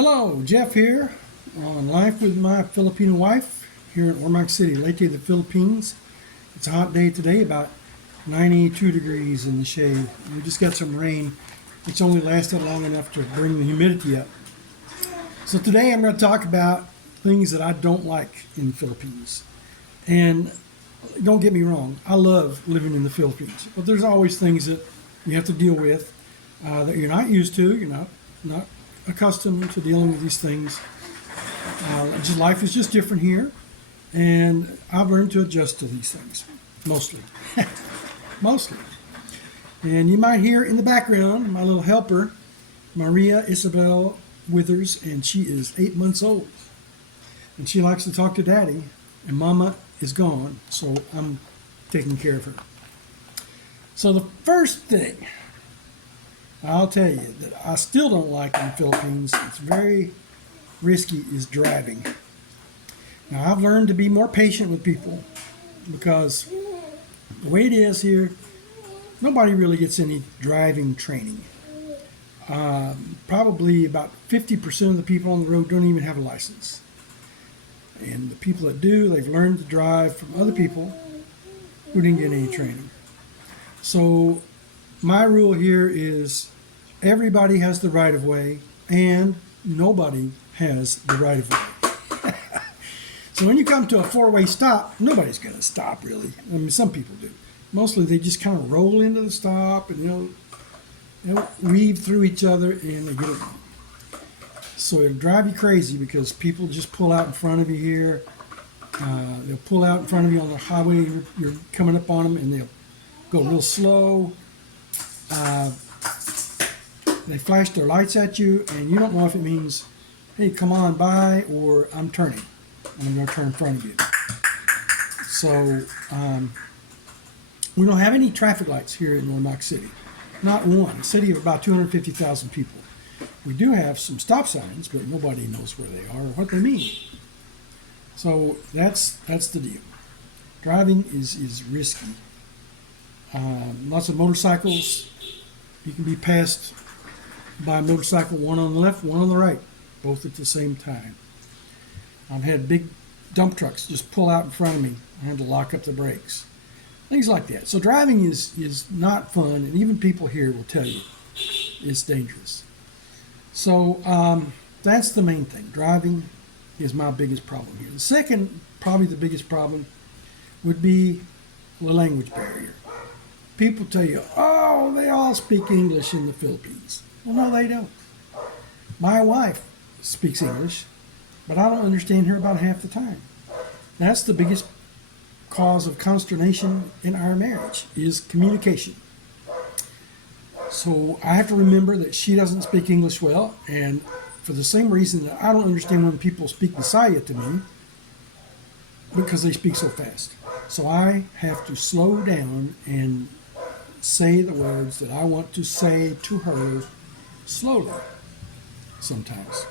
Hello, Jeff here on Life with my Filipino wife here in Ormoc City, Leyte, the Philippines. It's a hot day today, about 92 degrees in the shade. We just got some rain. It's only lasted long enough to bring the humidity up. So today I'm going to talk about things that I don't like in the Philippines. And don't get me wrong, I love living in the Philippines, but there's always things that you have to deal with that you're not used to. You're not accustomed to dealing with these things. Life is just different here, and I've learned to adjust to these things, mostly. Mostly. And you might hear in the background my little helper, Maria Isabel Withers, and she is 8 months old. And she likes to talk to Daddy, and Mama is gone, so I'm taking care of her. So the first thing I'll tell you that I still don't like in the Philippines, it's very risky, is driving. Now, I've learned to be more patient with people because the way it is here, nobody really gets any driving training. Probably about 50% of the people on the road don't even have a license. And the people that do, they've learned to drive from other people who didn't get any training. So my rule here is everybody has the right of way and nobody has the right of way. So when you come to a four-way stop, nobody's going to stop really. I mean, some people do. Mostly they just kind of roll into the stop and weave through each other and they get it wrong. So it'll drive you crazy because people just pull out in front of you here. They'll pull out in front of you on the highway. You're coming up on them and they'll go real slow. They flash their lights at you, and you don't know if it means, hey, come on by, or I'm turning, and I'm going to turn in front of you. So we don't have any traffic lights here in Ormoc City. Not one. A city of about 250,000 people. We do have some stop signs, but nobody knows where they are or what they mean. So that's the deal. Driving is risky. Lots of motorcycles. You can be passed by a motorcycle, one on the left, one on the right, both at the same time. I've had big dump trucks just pull out in front of me. I had to lock up the brakes. Things like that. So driving is not fun, and even people here will tell you it's dangerous. So that's the main thing. Driving is my biggest problem here. The second, probably the biggest problem, would be the language barrier. People tell you, oh, they all speak English in the Philippines. Well, no, they don't. My wife speaks English, but I don't understand her about half the time. That's the biggest cause of consternation in our marriage, is communication. So I have to remember that she doesn't speak English well, and for the same reason that I don't understand when people speak Bisaya to me, because they speak so fast. So I have to slow down and say the words that I want to say to her slowly sometimes.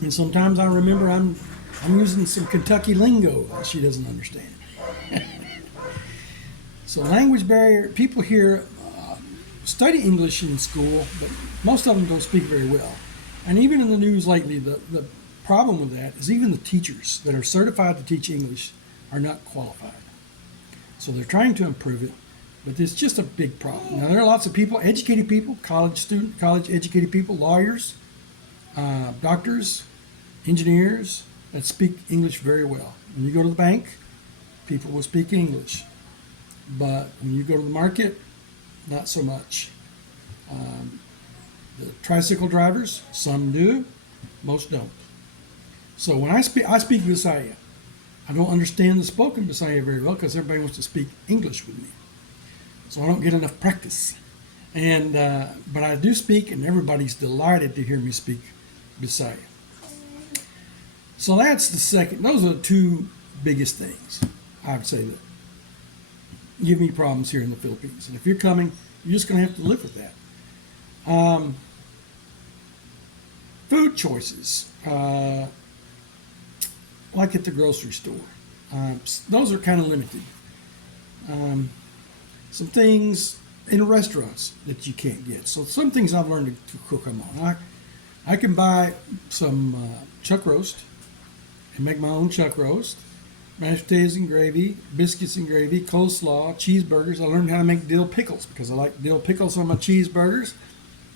And sometimes I remember I'm using some Kentucky lingo that she doesn't understand. So language barrier, people here study English in school, but most of them don't speak very well. And even in the news lately, the problem with that is even the teachers that are certified to teach English are not qualified. So they're trying to improve it, but it's just a big problem. Now, there are lots of people, educated people, college educated people, lawyers, doctors, engineers that speak English very well. When you go to the bank, people will speak English. But when you go to the market, not so much. The tricycle drivers, some do, most don't. So when I speak Bisaya. I don't understand the spoken Bisaya very well because everybody wants to speak English with me. So I don't get enough practice. And but I do speak, and everybody's delighted to hear me speak Bisaya. So that's the second. Those are the two biggest things I would say that give me problems here in the Philippines. And if you're coming, you're just going to have to live with that. Food choices, like at the grocery store, those are kind of limited. Some things in restaurants that you can't get. So some things I've learned to cook on. I can buy some chuck roast and make my own chuck roast, mashed potatoes and gravy, biscuits and gravy, coleslaw, cheeseburgers. I learned how to make dill pickles because I like dill pickles on my cheeseburgers.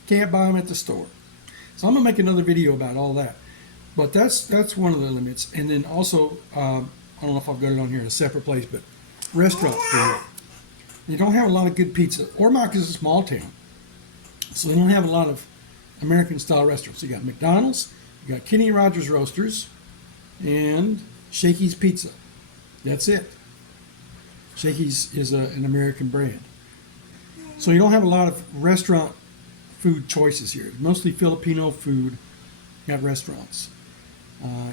Can't buy them at the store. So I'm gonna make another video about all that. But that's one of the limits. And then also, I don't know if I've got it on here in a separate place, but restaurant food. You don't have a lot of good pizza. Ormoc is a small town, so they don't have a lot of American-style restaurants. You got McDonald's, you got Kenny Rogers Roasters, and Shakey's Pizza. That's it. Shakey's is an American brand. So you don't have a lot of restaurant food choices here. Mostly Filipino food at restaurants.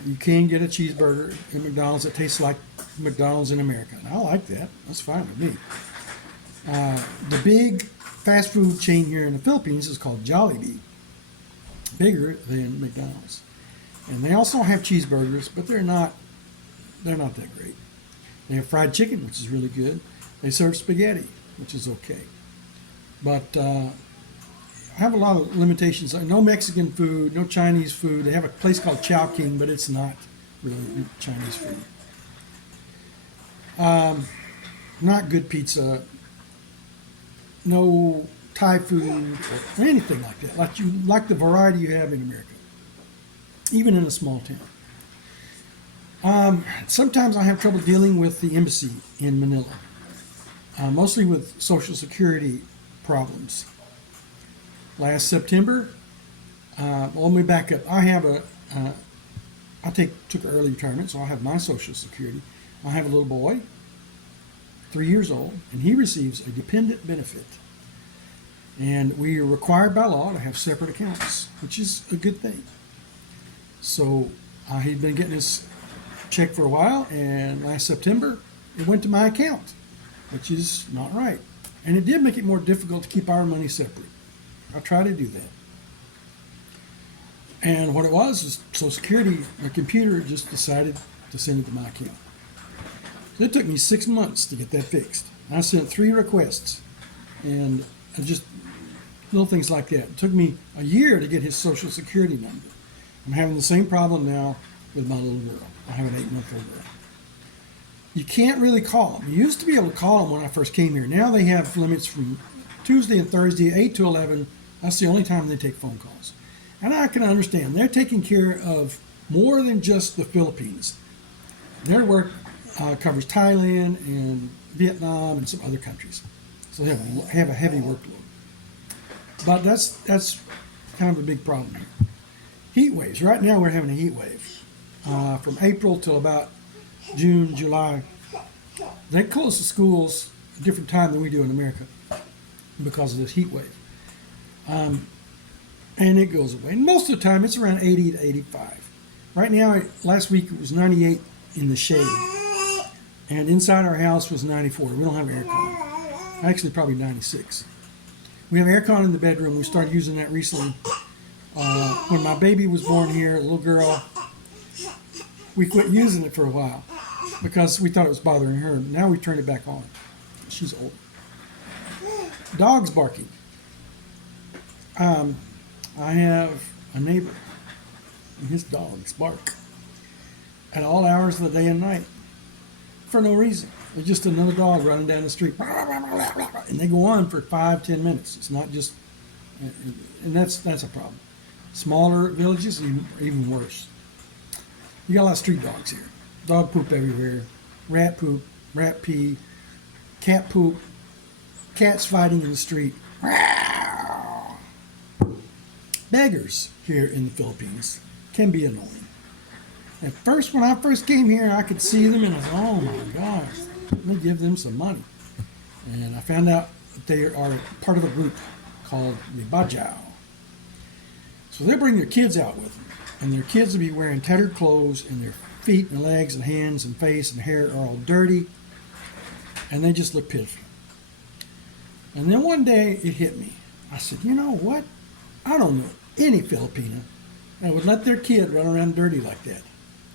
You can get a cheeseburger at McDonald's that tastes like McDonald's in America. And I like that. That's fine with me. The big fast food chain here in the Philippines is called Jollibee. Bigger than McDonald's. And they also have cheeseburgers, but they're not that great. They have fried chicken, which is really good. They serve spaghetti, which is okay. But have a lot of limitations. No Mexican food, no Chinese food. They have a place called Chowking, but it's not really Chinese food. Not good pizza. No Thai food or anything like that. Like the variety you have in America, even in a small town. Sometimes I have trouble dealing with the embassy in Manila, mostly with Social Security problems. Last September, let me back up. I took early retirement, so I have my Social Security. I have a little boy, 3 years old, and he receives a dependent benefit. And we are required by law to have separate accounts, which is a good thing. So he'd been getting his check for a while, and last September, it went to my account, which is not right. And it did make it more difficult to keep our money separate. I try to do that. And what it was is Social Security, my computer just decided to send it to my account. So it took me 6 months to get that fixed. I sent 3 requests, and just little things like that. It took me a year to get his Social Security number. I'm having the same problem now with my little girl. I have an 8-month-old girl. You can't really call them. You used to be able to call them when I first came here. Now they have limits from Tuesday and Thursday, 8 to 11. That's the only time they take phone calls. And I can understand. They're taking care of more than just the Philippines. Their work covers Thailand and Vietnam and some other countries. So they have a heavy workload. But that's kind of a big problem here. Heat waves. Right now we're having a heat wave. From April till about June, July. They close the schools a different time than we do in America because of this heat wave. And it goes away. And most of the time it's around 80 to 85. Right now, last week it was 98 in the shade. And inside our house was 94. We don't have aircon. Actually, probably 96. We have aircon in the bedroom. We started using that recently. When my baby was born here, a little girl, we quit using it for a while because we thought it was bothering her. Now we turned it back on. She's old. Dogs barking. I have a neighbor, and his dogs bark at all hours of the day and night for no reason. There's just another dog running down the street, and they go on for 5-10 minutes. It's not just, and that's a problem. Smaller villages, even worse. You got a lot of street dogs here. Dog poop everywhere, rat poop, rat pee, cat poop, cats fighting in the street. Beggars here in the Philippines can be annoying. At first, when I first came here, I could see them and I thought, oh my gosh, let me give them some money. And I found out that they are part of a group called the Bajau. So they bring their kids out with them. And their kids will be wearing tattered clothes, and their feet and legs and hands and face and hair are all dirty. And they just look pitiful. And then one day it hit me. I said, you know what? I don't know any Filipina that would let their kid run around dirty like that.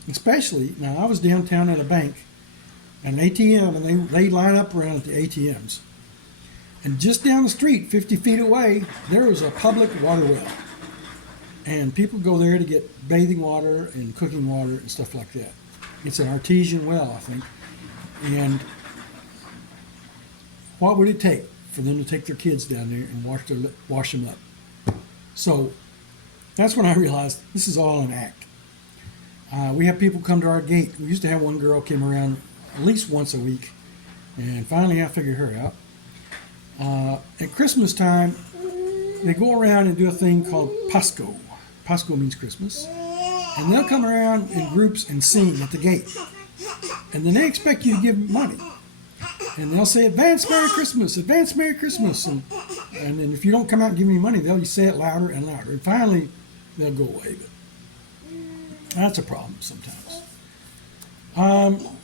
Especially, now I was downtown at a bank, an ATM, and they line up around at the ATMs. And just down the street, 50 feet away, there was a public water well. And people go there to get bathing water and cooking water and stuff like that. It's an artesian well, I think. And what would it take for them to take their kids down there and wash them up? So that's when I realized this is all an act. We have people come to our gate. We used to have one girl came around at least once a week, and finally I figured her out. At Christmas time, they go around and do a thing called Pasco. Pasco means Christmas. And they'll come around in groups and sing at the gate. And then they expect you to give them money. And they'll say, "Advance Merry Christmas, advance Merry Christmas." And then if you don't come out and give me money, they'll say it louder and louder. And finally, they'll go away. But that's a problem sometimes.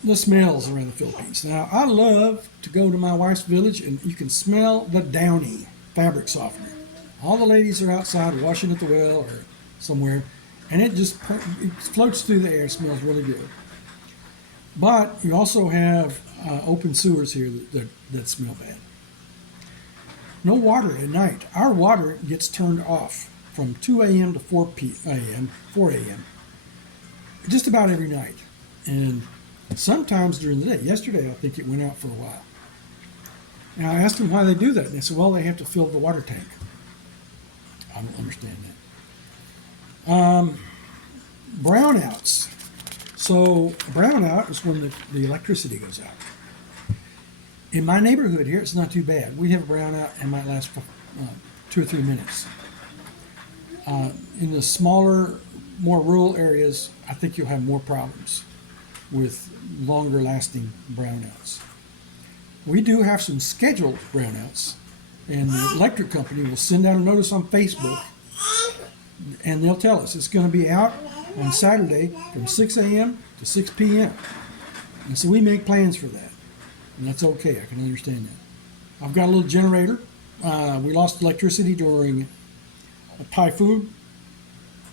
The smells around the Philippines. Now, I love to go to my wife's village, and you can smell the Downy fabric softener. All the ladies are outside washing at the well or somewhere, and it floats through the air. It smells really good. But you also have open sewers here that smell bad. No water at night. Our water gets turned off from 2 a.m. to 4 a.m. just about every night. And sometimes during the day. Yesterday, I think it went out for a while. Now, I asked them why they do that. And they said, well, they have to fill the water tank. I don't understand that. Brownouts. So, a brownout is when the electricity goes out. In my neighborhood here, it's not too bad. We have a brownout and might last for 2 or 3 minutes. In the smaller, more rural areas, I think you'll have more problems with longer lasting brownouts. We do have some scheduled brownouts, and the electric company will send out a notice on Facebook, and they'll tell us it's going to be out on Saturday from 6 a.m. to 6 p.m. And so we make plans for that, and that's okay. I can understand that. I've got a little generator. We lost electricity during a typhoon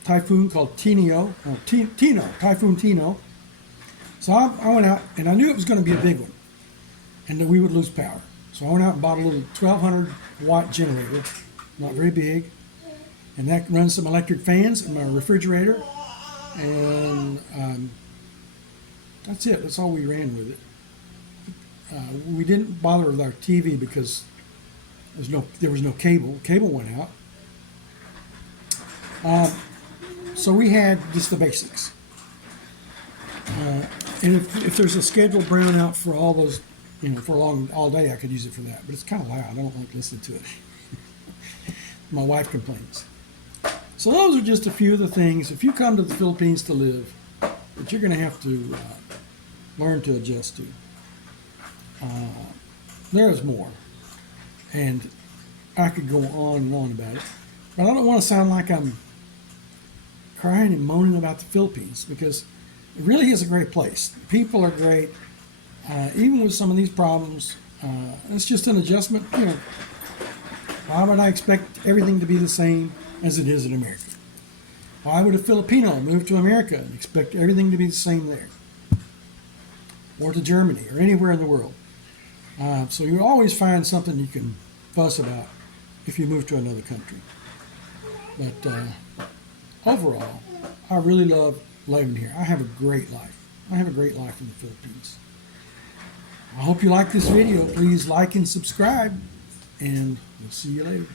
called Typhoon Tino. So I went out, and I knew it was going to be a big one, and that we would lose power. So I went out and bought a little 1,200 watt generator, not very big, and that runs some electric fans in my refrigerator, and that's it. That's all we ran with it. We didn't bother with our TV because there was no cable. Cable went out. So we had just the basics. And if there's a scheduled brownout for all those, for all day, I could use it for that. But it's kind of loud. I don't like listening to it. My wife complains. So those are just a few of the things, if you come to the Philippines to live, that you're going to have to learn to adjust to. There's more. And I could go on and on about it. But I don't want to sound like I'm crying and moaning about the Philippines, because it really is a great place. People are great. Even with some of these problems, it's just an adjustment. Why would I expect everything to be the same as it is in America? Why would a Filipino move to America and expect everything to be the same there? Or to Germany, or anywhere in the world? So you always find something you can fuss about if you move to another country. But overall, I really love living here. I have a great life. I have a great life in the Philippines. I hope you like this video. Please like and subscribe, and we'll see you later.